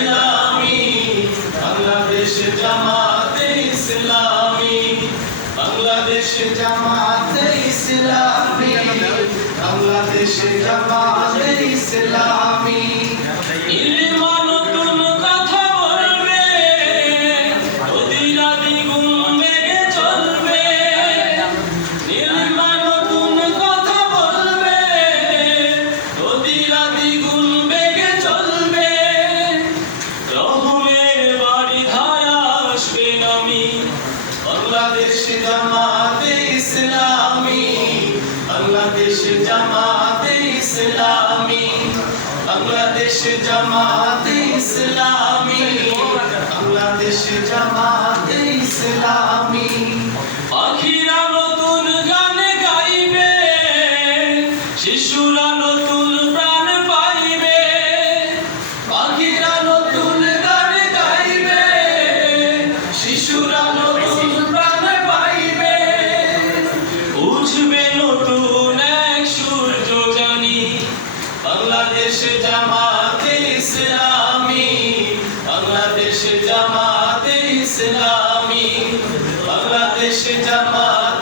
Bangladesh Jamaat-e-Islami Bangladesh Jamaat-e-Islami بنگلہ جماعت اسلامی بنگلہ جماعت اسلامی بنگلہ جماعت اسلامی بنگلہ جماعت اسلامی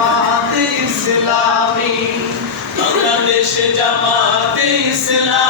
माते सिलाम देश जा جماعت اسلامی